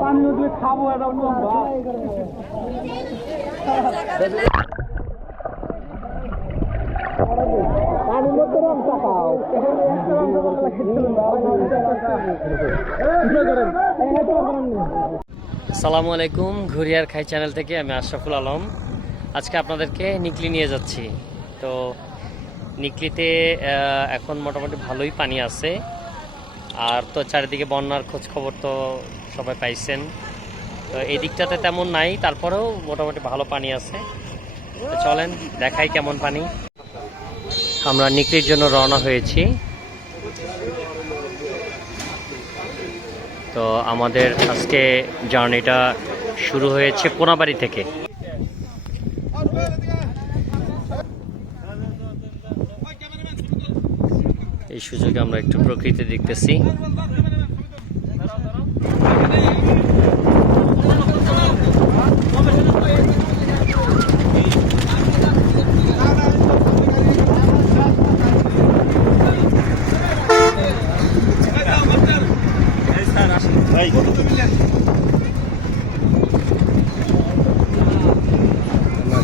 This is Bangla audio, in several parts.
পানি নদী খাবো এটা আসসালামু আলাইকুম, ঘুরিয়ার খাই চ্যানেল থেকে আমি আশরাফুল আলম। আজকে আপনাদেরকে নিকলি নিয়ে যাচ্ছি। তো নিকলিতে এখন মোটামুটি ভালোই পানি আছে। আর তো চারিদিকে বন্যার খোঁজ খবর তো সবাই পাইছেন। তো এই দিকটাতে তেমন নাই, তারপরেও মোটামুটি ভালো পানি আছে। তো চলেন দেখাই কেমন পানি। আমরা নিকলির জন্য রওনা হয়েছি। তো আমাদের আজকে জার্নিটা শুরু হয়েছে কোনাবাড়ি থেকে। এই সুযোগে আমরা একটু প্রকৃতি দেখতেছি।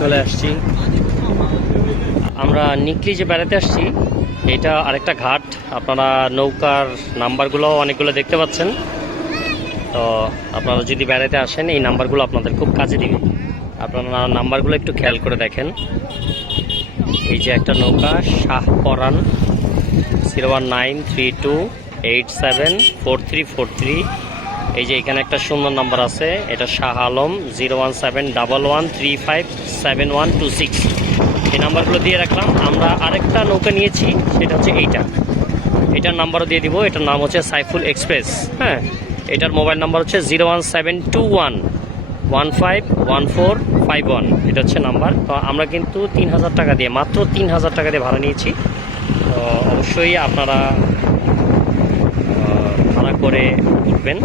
চলে আসছি আমরা নিকলি যে বেড়াতে আসছি, এটা আরেকটা ঘাট। আপনারা নৌকার নাম্বারগুলো অনেকগুলো দেখতে পাচ্ছেন। তো আপনারা যদি বেড়াতে আসেন, এই নাম্বারগুলো আপনাদের খুব কাজে দিবে। আপনারা নাম্বারগুলো একটু খেয়াল করে দেখেন। এই যে একটা নৌকা, শাহপরান 01932874343। এই যে এখানে একটা সুন্দর নাম্বার আছে, এটা শাহ আলম 01711357126। এই নাম্বারগুলো দিয়ে রাখলাম। আমরা আরেকটা নৌকা নিয়েছি, সেটা হচ্ছে এটার নাম্বারও দিয়ে দিব। এটার নাম হচ্ছে সাইফুল এক্সপ্রেস। হ্যাঁ, এটার মোবাইল নাম্বার হচ্ছে 01721151451। এটা হচ্ছে নাম্বার। তো আমরা কিন্তু 3000 টাকা দিয়ে, মাত্র 3000 টাকা দিয়ে ভাড়া নিয়েছি। তো অবশ্যই আপনারা ভাড়া করে উঠবেন।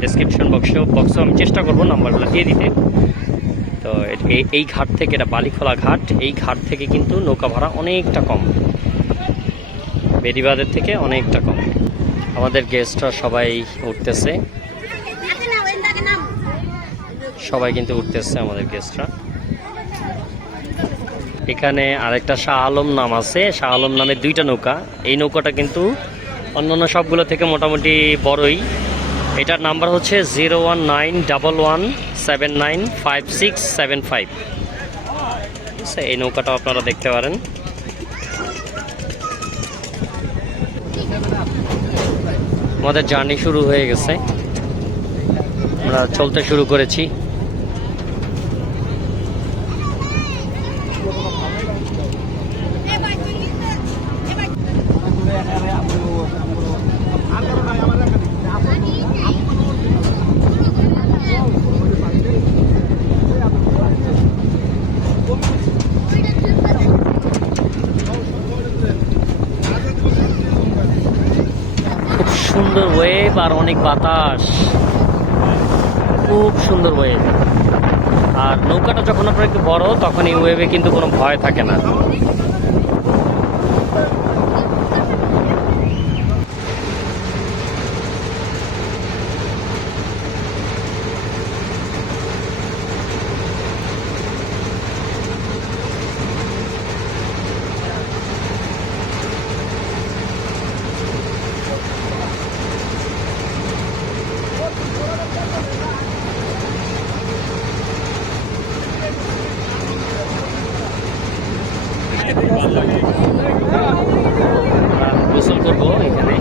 ডেসক্রিপশন বক্সে আমি চেষ্টা করবো নাম্বারগুলো দিয়ে দিতে। তো এই ঘাট থেকে, এটা বালিখোলা ঘাট, এই ঘাট থেকে কিন্তু নৌকা ভাড়া অনেকটা কম, বেদিবাদের থেকে অনেকটা কম। আমাদের গেস্টরা সবাই উঠতেছে, সবাই কিন্তু উঠতেছে আমাদের গেস্টরা। এখানে আরেকটা শাহ আলম নাম আছে, শাহ আলম নামে দুইটা নৌকা। এই নৌকাটা কিন্তু অন্যান্য সবগুলো থেকে মোটামুটি বড়ই। এটার নাম্বার হচ্ছে 01911795675। এই নৌকাটাও আপনারা দেখতে পারেন। আমাদের জার্নি শুরু হয়ে গেছে, আমরা চলতে শুরু করেছি। খুব সুন্দর ওয়েভ আর অনেক বাতাস, খুব সুন্দর ওয়েভ। আর নৌকাটা যখন আপনার একটু বড়, তখন এই ওয়েভে কিন্তু কোনো ভয় থাকে না। গোসল করবো এখানে,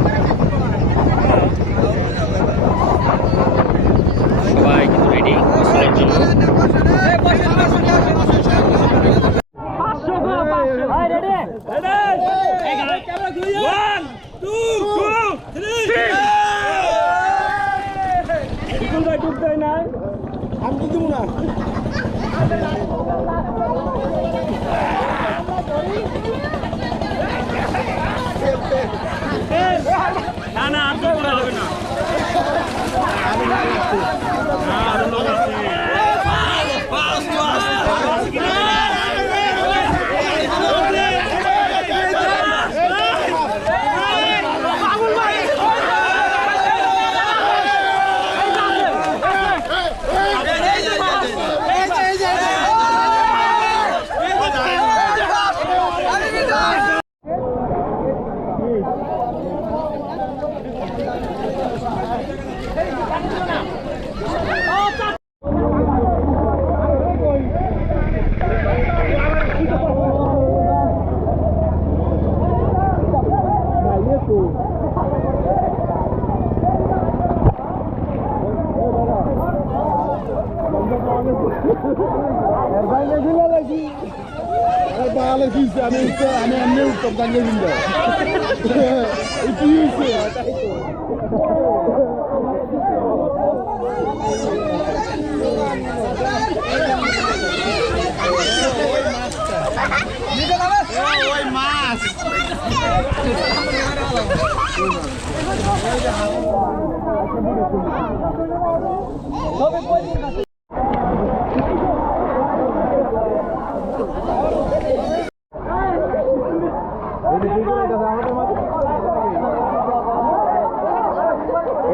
সবাই কিন্তু রেডি গোসলের জন্য। না না, আর তো করা যাবে না। আমি এমনি উত্তম গাঙ্গে কিন্তু কি হয়েছে ওই মাছ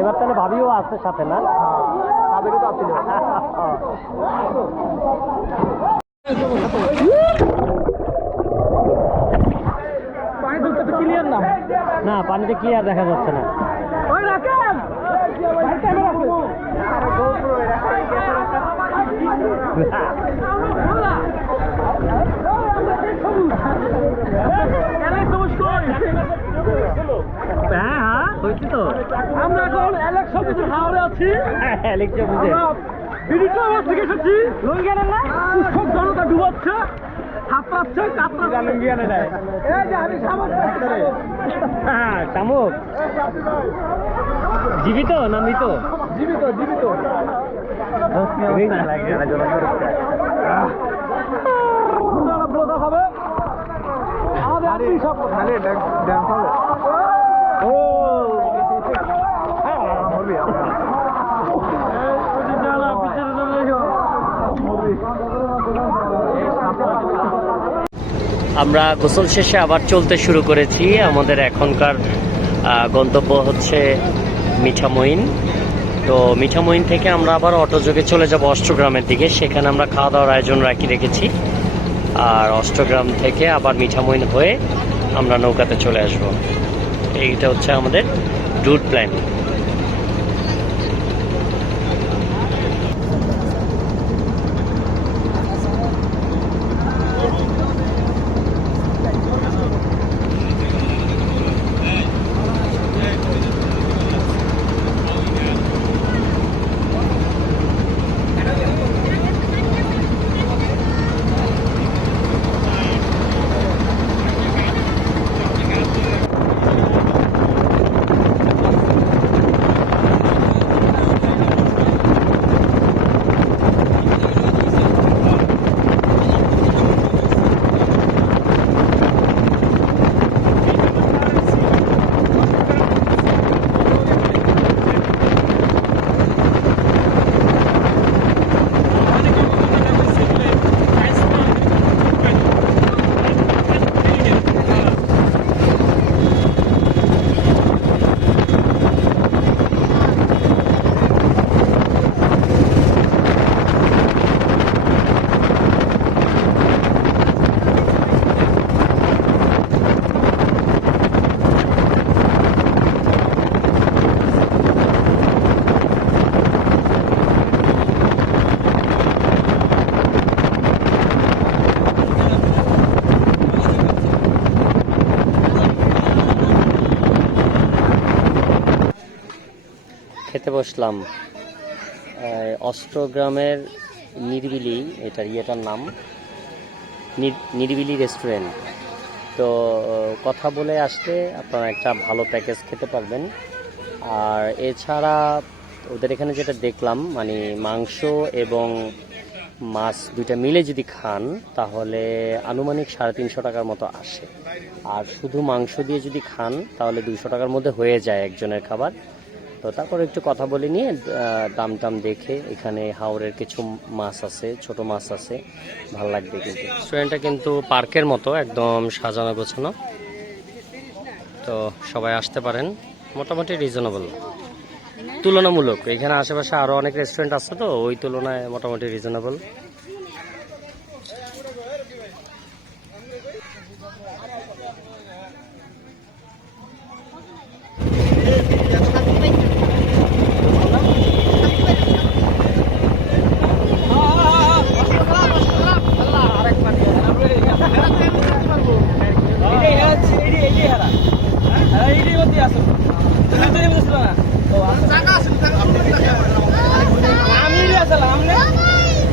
এবার তাহলে ভাবিও আসছে সাথে না? না, পানিতে ক্লিয়ার দেখা যাচ্ছে না। হ্যাঁ হয়েছি তো। আমরা এখন ইলেকশন বুঝে হাওড়ে আছি। ইলেকশন বুঝে বিডিটো আবার থেকে এসেছি। লুঙ্গি আনেন না? উৎসব জনতা ডুবাচ্ছে, থাপড়াচ্ছে, কাতরাচ্ছে। লুঙ্গি আনে নাই। এই যে আমি শামুক। হ্যাঁ শামুক জীবিত না মৃত? জীবিত জীবিত। হবে আমাদের সব ও আমরা গোসল শেষে আবার চলতে শুরু করেছি। আমাদের এখনকার গন্তব্য হচ্ছে মিঠামইন। তো মিঠামইন থেকে আমরা আবার অটোযোগে চলে যাব অষ্টগ্রামের দিকে। সেখানে আমরা খাওয়া দাওয়ার আয়োজন রেখেছি। আর অষ্টগ্রাম থেকে আবার মিঠামইন হয়ে আমরা নৌকাতে চলে আসব। এইটা হচ্ছে আমাদের রুট প্ল্যান। খেতে বসলাম অষ্টগ্রামের নিরিবিলি, ইয়েটার নাম নিরিবিলি রেস্টুরেন্ট। তো কথা বলে আসলে আপনারা একটা ভালো প্যাকেজ খেতে পারবেন। আর এছাড়া ওদের এখানে যেটা দেখলাম, মানে মাংস এবং মাছ দুইটা মিলে যদি খান তাহলে আনুমানিক 350 টাকার মতো আসে। আর শুধু মাংস দিয়ে যদি খান তাহলে 200 টাকার মধ্যে হয়ে যায় একজনের খাবার। তো তারপর একটু কথা বলে নিয়ে দাম টাম দেখে, এখানে হাওরের কিছু মাছ আছে, ছোট মাছ আছে, ভাল লাগবে। কিন্তু রেস্টুরেন্টটা কিন্তু পার্কের মতো একদম সাজানো গোছানো। তো সবাই আসতে পারেন, মোটামুটি রিজনেবল তুলনামূলক। এখানে আশেপাশে আরও অনেক রেস্টুরেন্ট আছে, তো ওই তুলনায় মোটামুটি রিজনেবল।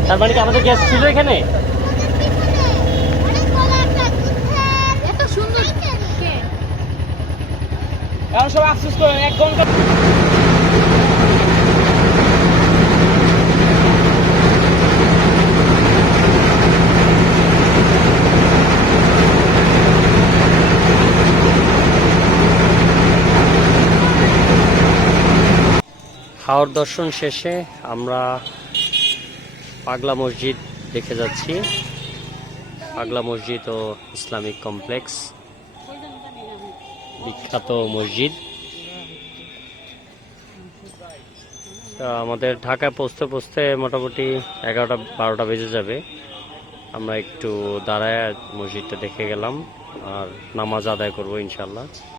তার মানে কি আমাদের গ্যাস ছিল এখানে? কারণ সব আফসোস করেন 1 ঘন্টা। হাওর দর্শন শেষে আমরা পাগলা মসজিদ দেখে যাচ্ছি। পাগলা মসজিদ ও ইসলামিক কমপ্লেক্স, বিখ্যাত মসজিদ। আমাদের ঢাকায় পৌঁছতে পৌঁছতে মোটামুটি 11টা-12টা বেজে যাবে। আমরা একটু দাঁড়ায় মসজিদটা দেখে গেলাম আর নামাজ আদায় করবো ইনশাল্লাহ।